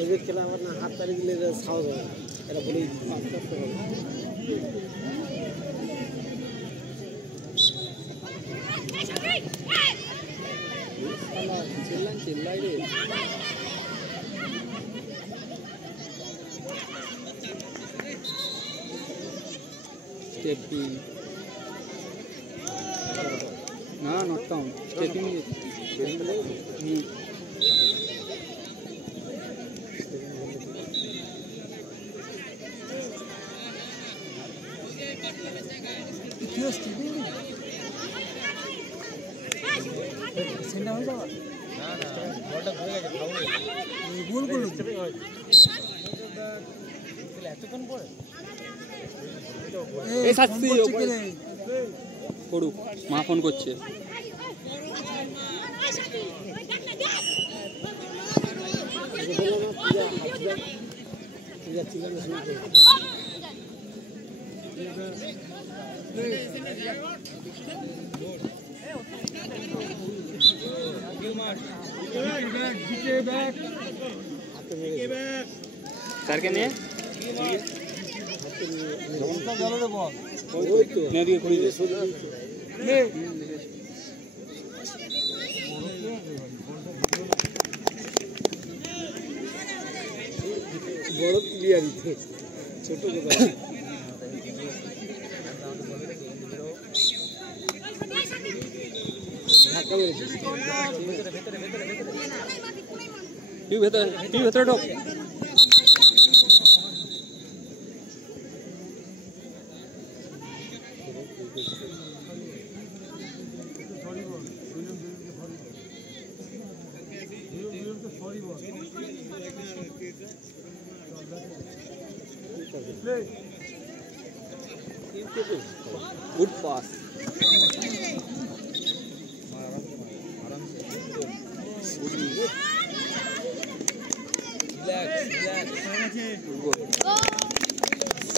এদের খেলা আমার না হাত তারিখ গেলে সাহস হবে না, এটা বলেই করতে হবে। চিল্লাই রে স্টেপিং না নট কাউন্ট স্টেপিং করুক, মা ফোন করছে। স্যারকে নিয়ে বড় প্লেয়ারই ছোট কোথায় ধাক্কা মেরেছে। তুই ভেতরে ঢোক। Good pass.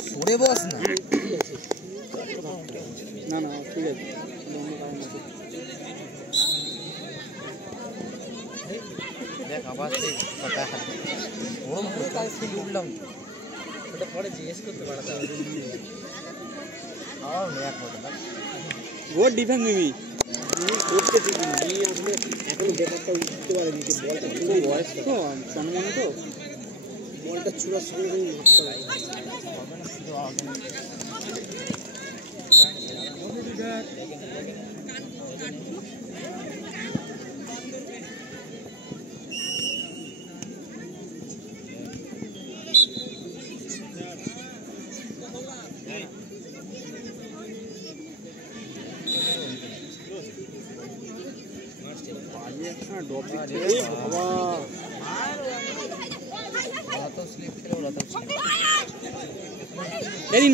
সরে বস না, না না ঠিক আছে। দেখ আবার উঠলাম, ওটা পরে জিজ্ঞেস করতে পারতাম। গুড ডিফেন্স মিমি উঠতে ঠিক নিয়ে আসলে এখন ব্যাপারটা উঠতে পারেনি যে বলটা পুরো বয়স তো সম্মানে তো বলটা ছুড়ার সঙ্গে সঙ্গে মারতে হয়।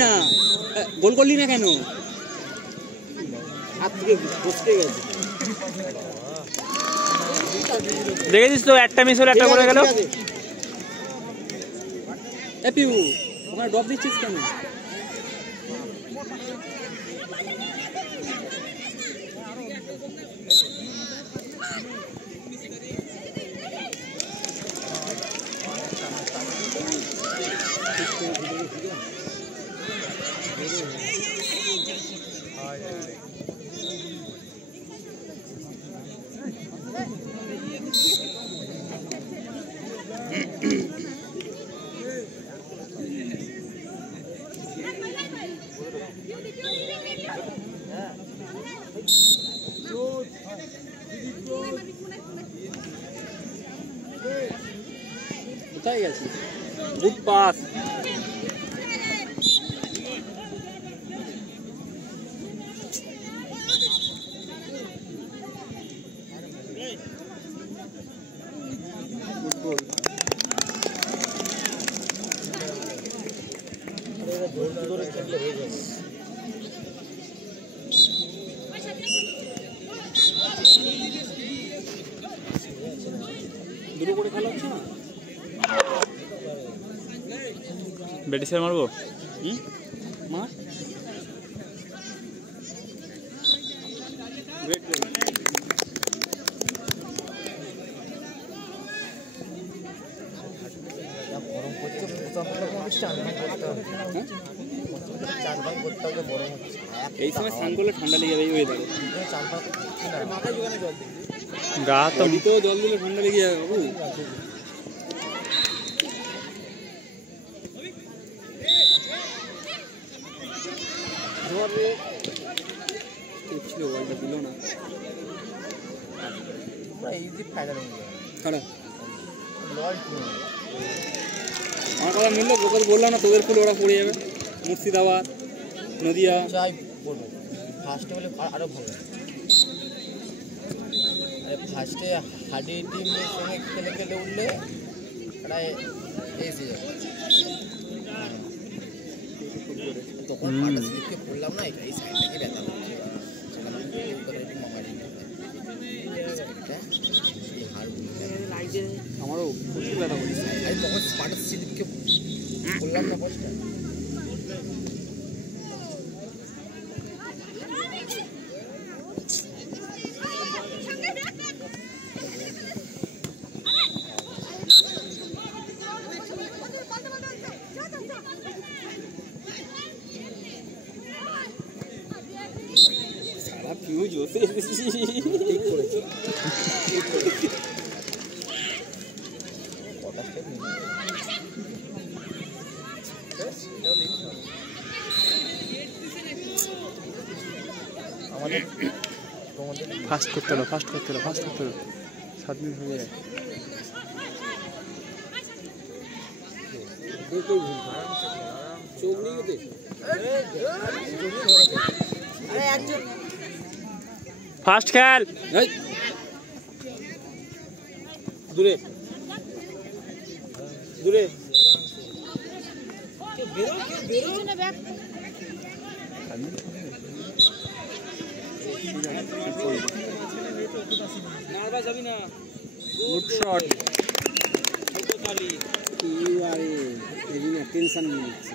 না গোল করলি না কেন? হাত থেকে বসতে গেছে, দেখেছিস তো একটা মিস হলে একটা করে গেল। পিউ ওখানে ড্রপ দিচ্ছিস কেন? কোথায় গেছিস? Good pass. ধরে থাকলে হয়ে যাবে। ব্যাটিসের মারবো মার গরম করছে এই সময় স্নান করলে ঠান্ডা লেগে যাবে ওই দাঁড়ো গা তো দিতেও জল দিলে ঠান্ডা লেগে যাবে বাবু ছিল বলটা দিল না খারাপ আমার কথা মিললো তোকে বললাম না তোদের ফুল ওরা পড়ে যাবে মুর্শিদাবাদ নদিয়া যাই বলবো ফার্স্টে বলে আরও ভালো ফার্স্টে হাডি টিমের সঙ্গে খেলে খেলে উঠলে প্রায় এসে যাবে তখন পাটা স্লিপকে পড়লাম না এই সাইডটাকে ব্যথা করছে আমারও প্রচুর ব্যথা করছে আমি তখন পাটা স্লিপকে পড়লাম না বলটা সারা ফিউজ হতে ফাস্ট করতে হলো 7 মিনিট হয়ে যায় ফাস্ট খেল দূরে দূরে গুড শট টেনশন নিচ্ছে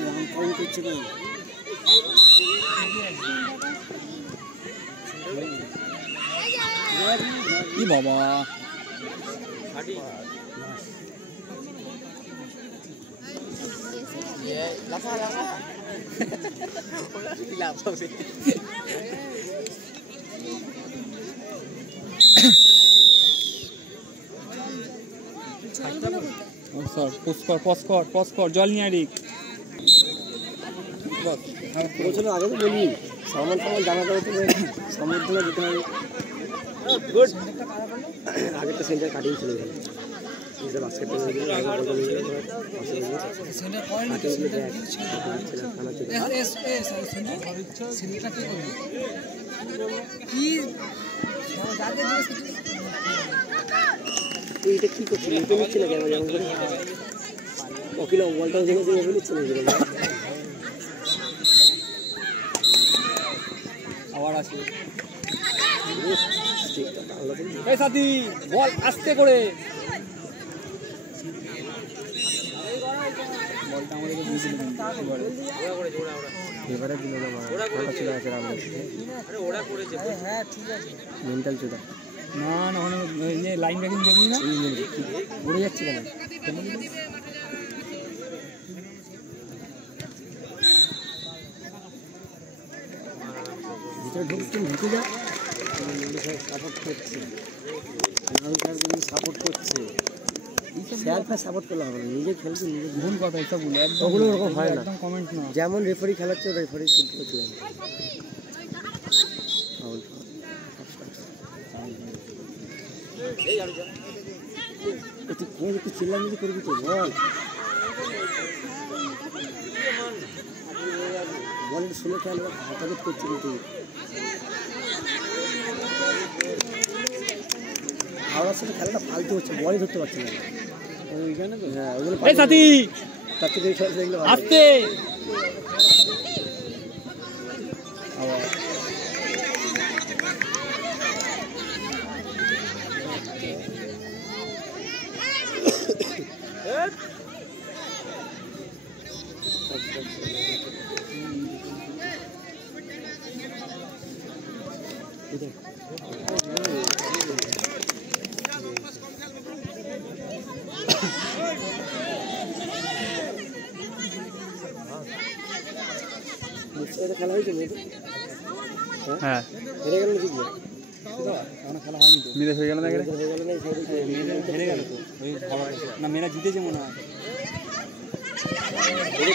রাউন্ড কাউন্ট করছে না কি বাবা লাফা লাফা লাফাবে পজ কর জল নিয়ে আড়ি বছর আগে তো বলি সামান জানা যাবে তো সমুদ্রে যেতে হবে গুড আগেরটা সেন্টার কাটিং চলে গেল বাস্কেটটা এইটা কি করছিল এটা নিচ্ছে না কেন যেমন করে ওকিল বলটাও জেনে দিয়ে বলেছে না আবার আছে এই সাথী বল আস্তে করে বলটা আমাদেরকে দিয়ে দিল এবারে দিল না ওটা ছিল আছে রাম আরে ওরা করেছে হ্যাঁ ঠিক আছে মেন্টাল চোদা না না ওখানে এই লাইন ব্রেকিং দেখলি না উড়ে যাচ্ছে কেন ভিতরে ঢুকে যা সাপোর্ট করছে সাপোর্ট করছে স্যারকে সাপোর্ট করলে হবে না নিজে খেলছে নিজে ভুল কথা এসব বলে ওগুলো ওরকম হয় না একদম কমেন্ট না যেমন রেফারি খেলাচ্ছে রেফারি শুনতে করতে হবে তুই কোন একটু চিল্লামিল্লি করবি তো বল বলের শুনে খেয়াল হঠাৎ করছি কিন্তু হাওড়ার সাথে খেলাটা ফালতু হচ্ছে বলই ধরতে পারছি না হ্যাঁ ওগুলো সাথী তার থেকে আস্তে খেলা হয়েছে হ্যাঁ হেরে গেল নাকি খেলা হয়নি তো মেয়েদের হয়ে গেল না হয়ে গেল না হেরে গেল তো ওই না মেয়েরা জিতেছে মনে হয়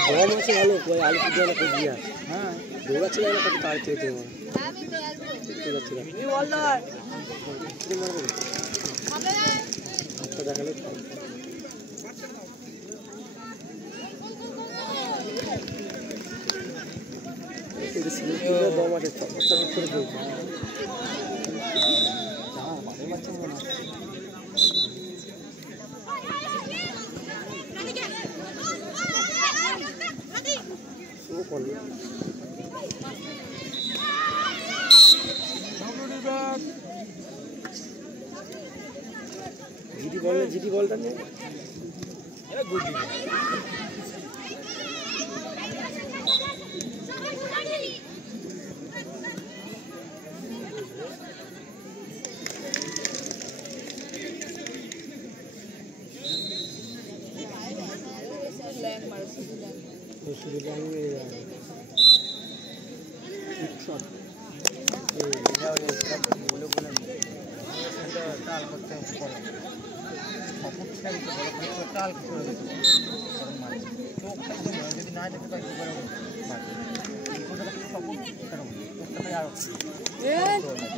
গরম আছে ভালো আলু পুজো না পুজিয়া হ্যাঁ দৌড়াচ্ছিল না কত তার চেয়ে দেখালে দম আছে করে দিয়েছে জিটি বলটা নিয়ে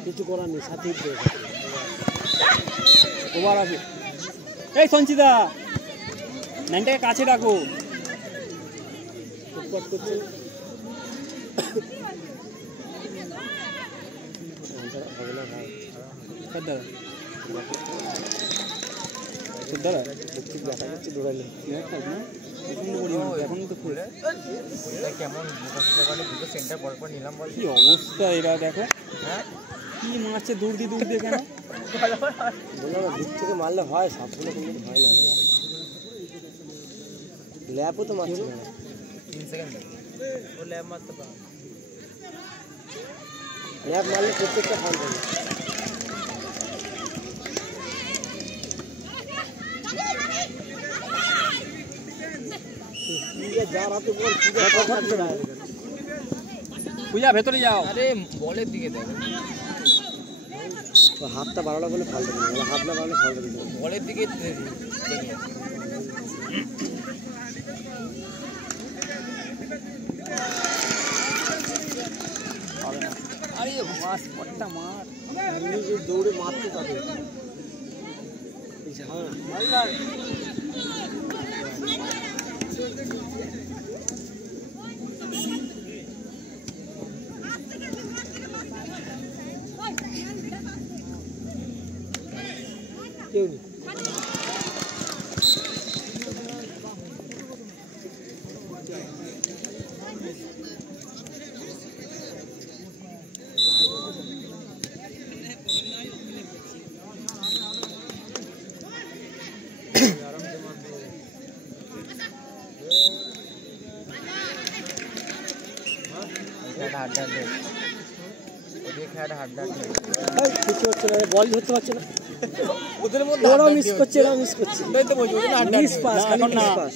কিছু করার নেই সাথে ওভার আছে এই সঞ্চিতা নাইনটাকে কাছে রাখো করছে দেখা যাচ্ছে দৌড়ালে এখন তো ফুল কেমন দুটো সেন্টার পর পর নিলাম বল কি অবস্থা এরা দেখো হ্যাঁ কি মারছে দূর দিয়ে কেন বললাম দিক থেকে মারলে হয় সাপগুলো কিন্তু হয় না ল্যাপও তো মারছে না 3 সেকেন্ড ও ল্যাপ মারতে পারে ল্যাপ মারলে প্রত্যেকটা ফাউল হবে পূজা ভেতরে যাও আরে বলের দিকে দেখ হাতটা বাড়ানো বলে ফাল দেবে হাত না বাড়ালে ফাল দেবে বলের দিকে আরে মাছ পট্টা মার দৌড়ে মারতে পারে কেউ নেই কিছু হচ্ছে না বল ধরতে পারছে না ওদের মধ্যে ওরাও মিস করছে এরাও মিস করছে তো বলছি ওদের মিস পাস খালি মিস পাস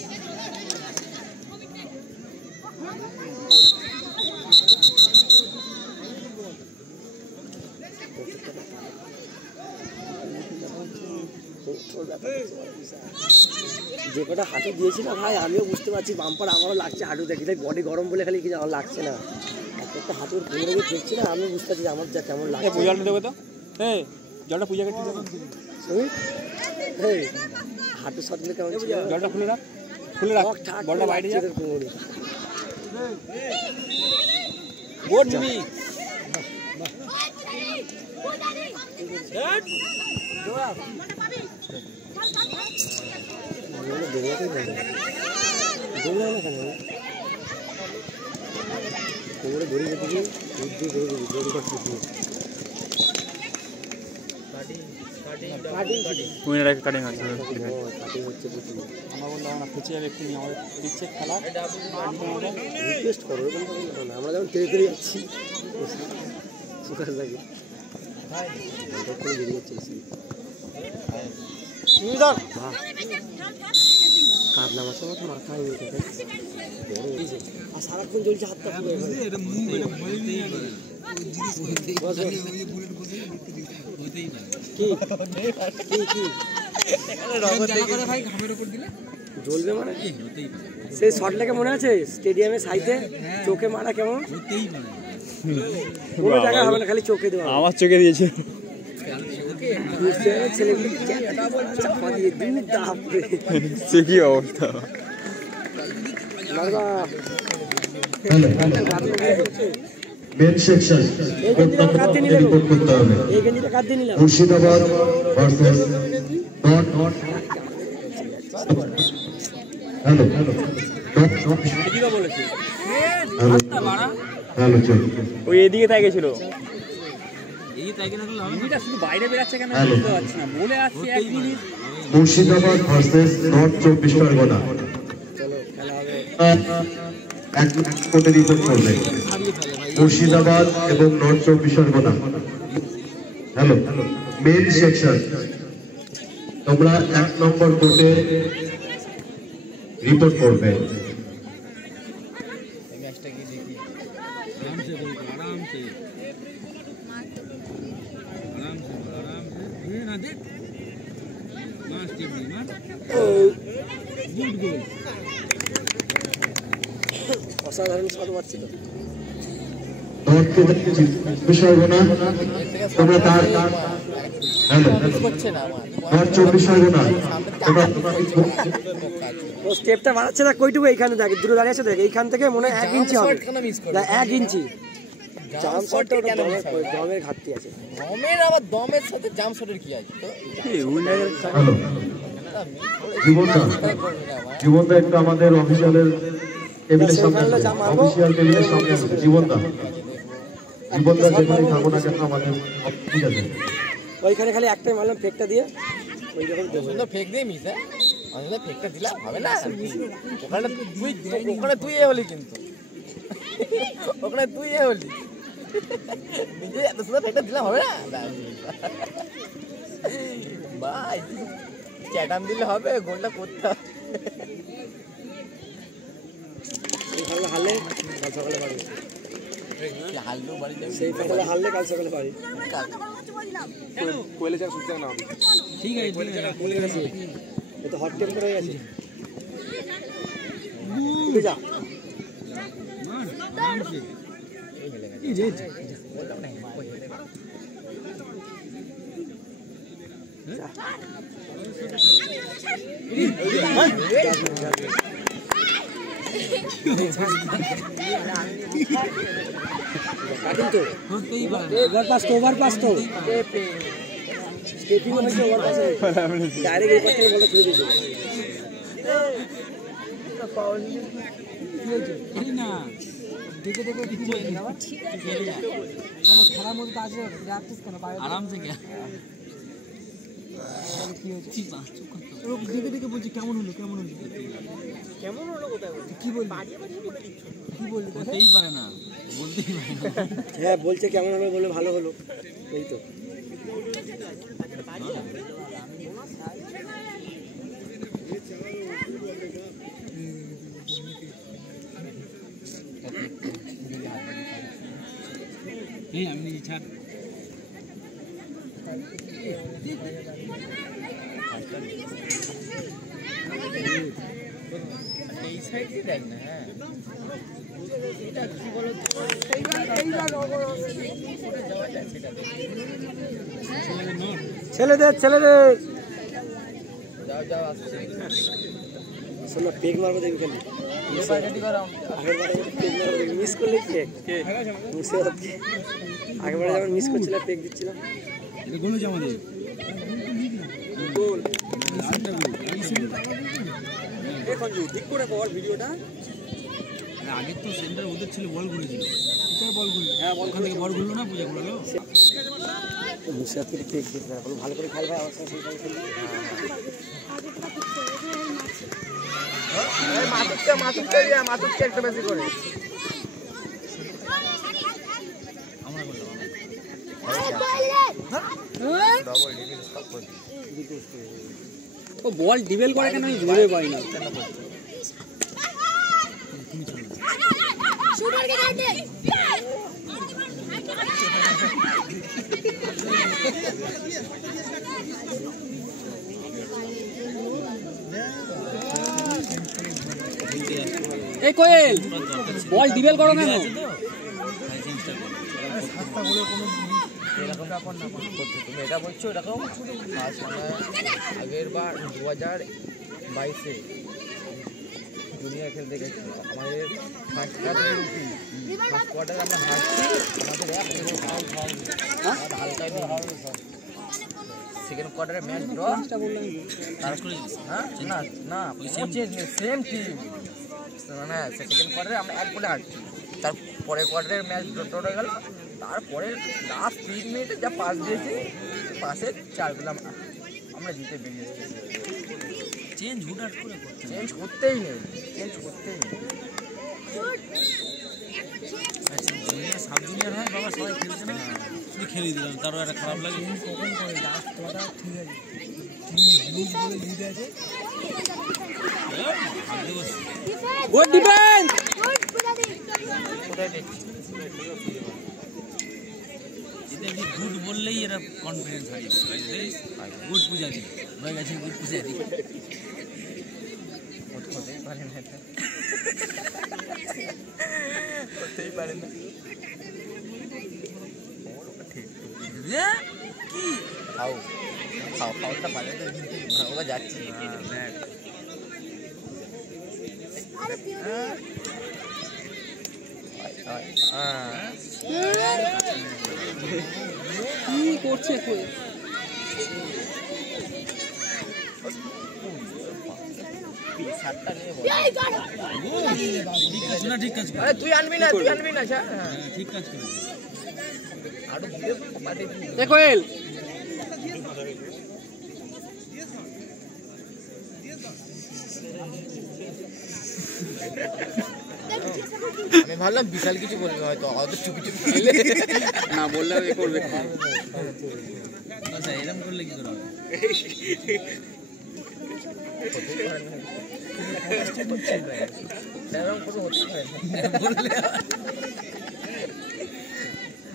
যে কটা হাঁটু দিয়েছি না ভাই আমিও বুঝতে পারছি বাম্পার আমারও লাগছে হাঁটু দেখি তাই বডি গরম বলে খালি কিছু আমার লাগছে না একটা হাঁটুর ঘুরে গিয়ে ফেলছি না আমি বুঝতে পারছি আমার যা কেমন লাগছে জলটা দেবো তো এই জলটা পূজা কেটে দেবো হাঁটু সাথে কেমন জলটা খুলে রাখ বলটা বাইরে যা গুড নিবি দৌড়ায় না কেন দৌড়ে ধরে যেতে কাটিং আছে আমরা বললাম আমরা খুঁজে যাবে একটু আমাদের দিচ্ছে খেলা রিকোয়েস্ট করো এরকম না আমরা যেমন তেড়ে তেড়ে যাচ্ছি সুখাস লাগে কাতলা মাছের মতো মাথা আর সারাক্ষণ চলছে হাতটা জ্বলবে মানে সেই শটটাকে মনে আছে স্টেডিয়ামের সাইডে চোখে মারা কেমন কোনো জায়গায় হবে না খালি চোখে দেওয়া আমার চোখে দিয়েছে সে কি অবস্থা মেন সেকশন রিপোর্ট করতে হবে Murshidabad versus not hello hello চল ওই এদিকে তাই গেছিল বাইরে বেরাচ্ছে কেন বুঝতে পারছি না বলে আসছি এক minute Murshidabad versus north 24 Parganas এক কোটে রিপোর্ট করবে মুর্শিদাবাদ এবং north 24 Parganas hello main section তোমরা 1 নম্বর কোটে রিপোর্ট করবে অসাধারণ শট মারছিল বিষয় না তোমরা তার হ্যালো নর্থ 24 পরগনা তোমরা ও স্টেপটা বাড়াচ্ছে না কইটুকু এইখানে দেখে দূরে দাঁড়িয়ে আছে দেখে এইখান থেকে মনে হয় 1 ইঞ্চি হবে 1 ইঞ্চি জাম শটটা দমের ঘাটতি আছে দমের আবার দমের সাথে জাম শটের কি আছে হ্যালো জীবনদা একটু আমাদের অফিসিয়ালের টেবিলের সামনে অফিসিয়াল টেবিলের সামনে জীবনদা যেখানে থাকো না কেন আমাদের ঠিক আছে ওইখানে খালি একটাই মারলাম ফেকটা দিয়ে ওই যখন সুন্দর ফেক দিয়ে মিস হ্যাঁ আমি ফেকটা দিলাম হবে না ওখানে তুই এ হলি কিন্তু ওখানে তুই এ হলি নিজে এত সুন্দর ফেকটা দিলাম হবে না ভাই চ্যাটাম দিলে হবে গোলটা করতে হবে হারলে কাল সকালে বাড়ি হারলেও বাড়ি যাবে সেই সকালে হারলে কাল সকালে বাড়ি কোয়েলে যা সুবিধা না হবে ঠিক আছে এ তো হট টেম্পার হয়ে গেছে উঠে যা কাটিং তো ওভার পাস তো স্টেপিং হয়েছে ওভার পাস ডাইরেক্ট এই পাশে বলটা ছুড়ে দিয়েছে না দেখে দেখে কিছু হয়নি না কেন খেলার মধ্যে আছে প্র্যাকটিস কেন আরামসে গিয়া কি হয়েছে ঠিক না ও দেখে দেখে বলছি কেমন হলো কোথায় কি বললি কি বললি বলতেই পারে না হ্যাঁ বলছে কেমন হলো বলে ভালো হলো এই তো এই আমি ছাড় এই সাইড দিয়ে দেখ না হ্যাঁ এটা কি বলো ছেলেদের যাও আসছে শোনো পেগ মারবো দেখবি কেন মিস করলে পেগ আগেরবারে যেমন মিস করছিল পেগ দিচ্ছিলাম গোল হয়েছে আমাদের এখন ঠিক করে কর ভিডিওটা আগের তো সেন্টার ওদের ছিল বল করেছিল থেকে বল গুলো হ্যাঁ ওখান থেকে বল গুলো না পূজা করলো মুর্শিদাবাদকে একটু এগিয়ে দিতে হবে ভালো করে খেল ভাই আমার সঙ্গে মাতুককে একটু বেশি করে ও বল ডিবেল করে কেন আমি ভেবে পাই না এই কোয়েল বল ডিবেল করো কেন এরকম ব্যাপার না করতে তুমি এটা বলছো এরকম আগের বার 2022-এ জুনিয়র খেলতে গেছি আমাদের ফার্স্ট কোয়ার্টারে আমরা হারছি আমাদের হালকায় সেকেন্ড কোয়ার্টারে ম্যাচ ড্র হ্যাঁ না না সেম টিম মানে সেকেন্ড কোয়ার্টারে আমরা 1 গোলে হারছি তার পরের কোয়ার্টারের ম্যাচ ড্র হয়ে গেল তারপরে লাস্ট 3 মিনিটে যা পাস দিয়েছি পাসে 4 গোল আমরা জিতে বেরিয়ে এসেছি চেঞ্জ করতেই নেই সাব জুনিয়র হয় বাবা সবাই খেলছে না শুধু খেলে দিলাম তারও একটা খারাপ লাগে কখন করে লাস্ট কথা ঠিক আছে লুজ বলে লিড আছে গুড ডিফেন্স এদের গুড বললেই এরা কনফিডেন্স হারিয়ে যায় গুড পূজারি হয়ে গেছে গুড পূজারি হতেই পারে না কি খাওয়াটা পারে ওরা যাচ্ছি কি করছে ঠিক কাজ আরে তুই আনবি না ঠিক কাজ করে আরো ধীরে পাঠিয়ে এ কোয়েল আমি ভাবলাম বিশাল কিছু বলবে হয়তো অত চুপি না বললে এ করবে আচ্ছা এরকম করলে কি করে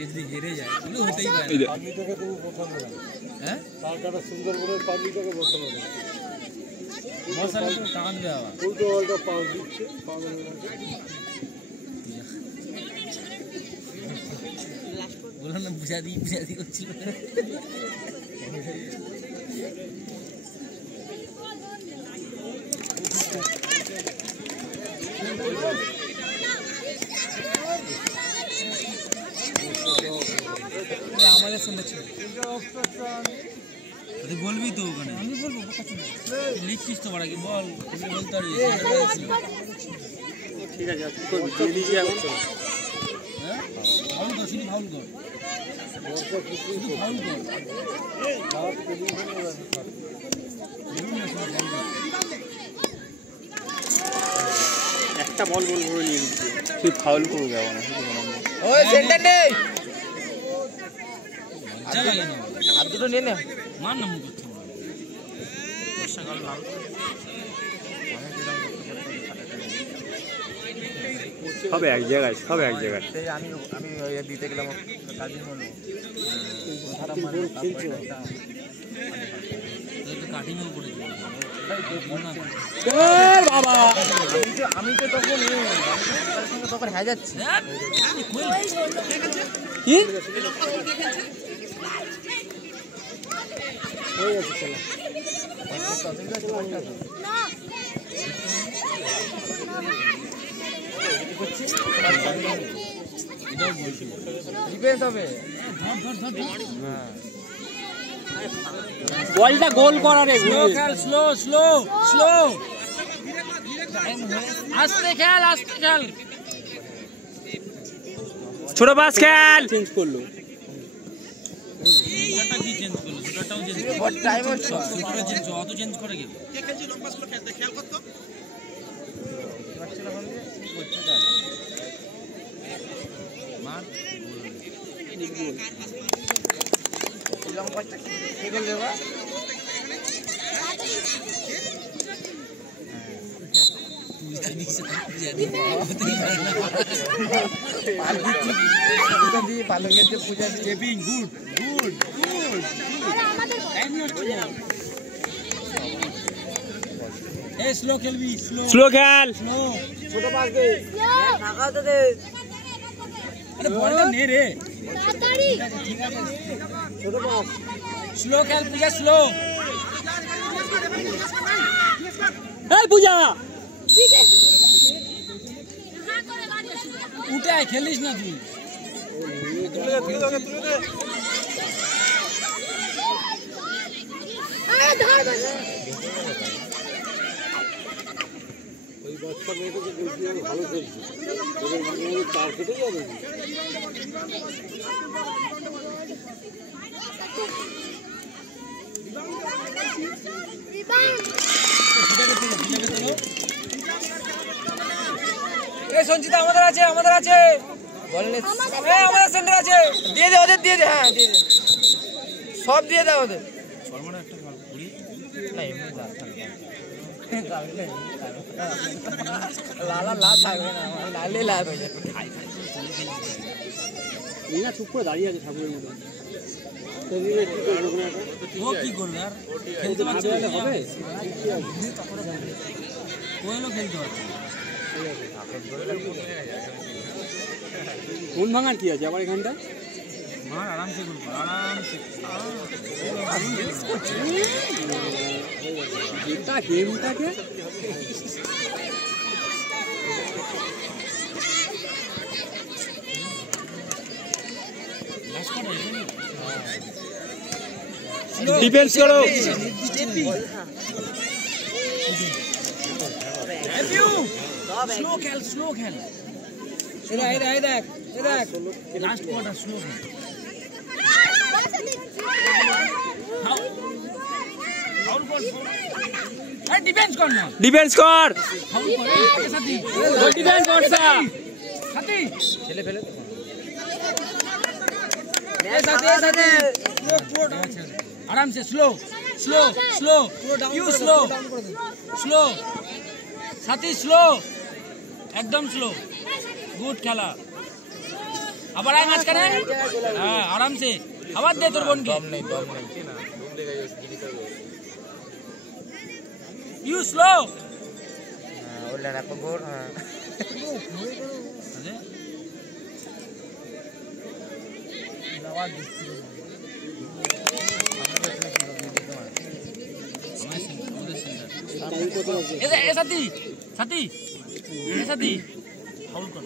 যদি হেরে যায় তাহলে হতেই পারে হ্যাঁ সুন্দরবনের পাবলিকটাকে বসানো মশালা তো কাঁদবে আবার উল্টো পাল্টা পাস দিচ্ছে বললাম না বুঝাদি করছিল আমাদের সঙ্গে ছিল বলবি তো ওখানে আমি বলবো লিখছিস তো বাড়া কি বল বলতে পারবি ঠিক আছে কি করবি দিয়ে দিয়েছি এখন হ্যাঁ ভালো তো শুধু ভালো কর একটা বল গোল করে নিয়ে দিচ্ছে তুই ফাউল করবি কেমন ওই সেন্টার নেই জায়গা না আর দুটো নিয়ে নে মার না মুখ করতে বর্ষাকাল লাল হবে এক জায়গায় সব এক জায়গায় সেই আমি দিতে গেলাম কাজিন হলো কাটিংও করেছিল বাবা আমি তো তখন হ্যাঁ যাচ্ছি কি ডিফেন্স হবে বলটা গোল করা রে স্লো স্লো স্লো আস্তে খেল ছোট পাস খেল চেঞ্জ করলো শুটারটা কি চেঞ্জ করলো শুটারটাও চেঞ্জ করলো টাইম শুটারও চেঞ্জ অত চেঞ্জ করে কি মার লম্বাটা কি করলে বা তুই জানিস দিয়ে ভালো খেলতে Puja stepping good good good time নষ্ট এ স্লো খেলবি স্লো খেল স্লো ছোট পাস দে টাকা তো দে আরে বলটা নে রে তাড়াতাড়ি ছোট পাস স্লো খেল পূজা স্লো এই পূজা ঠিক আছে হ্যাঁ করে গাড়ি আসুন উঠে আয় খেলিস না তুই আরে ধর বাজে ওই বাচ্চা মেয়েটা যে বলছি আমি ভালো খেলছি ওদের মানে চার কেটে যাবে এই সঞ্চিতা আমাদের আছে বললে এই আমাদের সেন্টার আছে দিয়ে দে ওদের দিয়ে দে হ্যাঁ দিয়ে দে সব দিয়ে দাও ওদের শর্মাটা একটা ঘুরি না এমনি লালা লা থাকবে না লালে লাল হয়ে যাবে রিনা চুপ করে দাঁড়িয়ে আছে ঠাকুরের মতো ও কি করবে আর খেলতে পারছে না হবে কোয়েলও খেলতে পারছে মন ভাঙার কি আছে আবার এখানটা মার আরামসে করবো আরামসে এটা গেমটাকে ডিফেন্স করো স্লো খেল স্লো খেল লাস্ট কোয়ার্টার স্লো খেল ফাউল কর আরে ডিফেন্স কর না ডিফেন্স কর ফাউল কর আগে সাথী ডিফেন্স করছা সাথী ছেলে ফেলে आराम से slow slow slow you slow slow साथी स्लो एकदम स्लो गुड खेला আবার আয় মাঝখানে হ্যাঁ আরাম সে আবার দে তোর বোনকে দম নেই ইউ স্লো ওলা না গোর হ্যাঁ এ সাথী সাথী এ সাথী ফাউল কর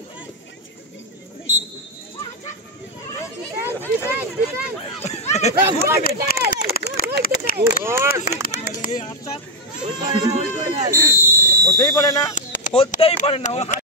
হতেই পারে না